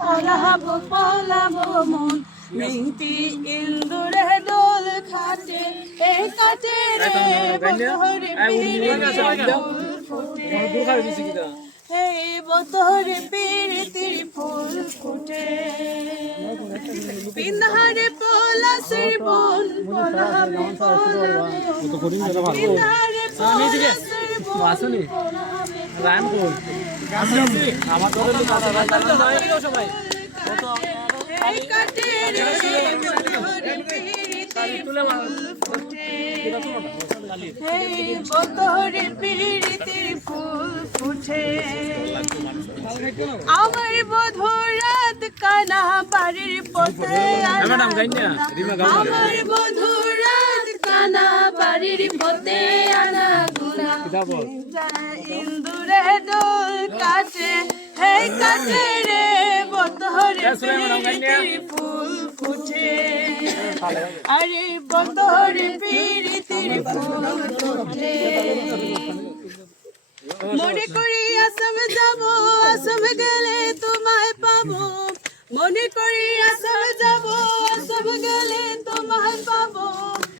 পলাবো পলাবো মন মিনতি ইন্দুরে দোল খাটে এ কাটে রে বতরে এই বতরে পিরিতির ফুল ফুটে পিন্ধারে পলাশের বন পলাবো পলাবো পিন্ধারে পলাশের বন পলাবো আমার সবাই এই কাটে রে বতরে পিরিতির ফুল ফুটে এই বতরে পিরিতির ফুল ফুটে আমার বধুর রাত কানা বাড়ির পথে আমার বধুর রাত কানা বাড়ির পথে আনা গুনা ইন্দুরে দোল কাটে হে কাটে রে বতরে পিরিতির ফুল ফুটে আরে বতরে পিরিতির ফুল ফুটে মনে করি আসাম যাব আসাম গেলে তোমায় পাবো মনে করি আসাম যাব আসাম গেলে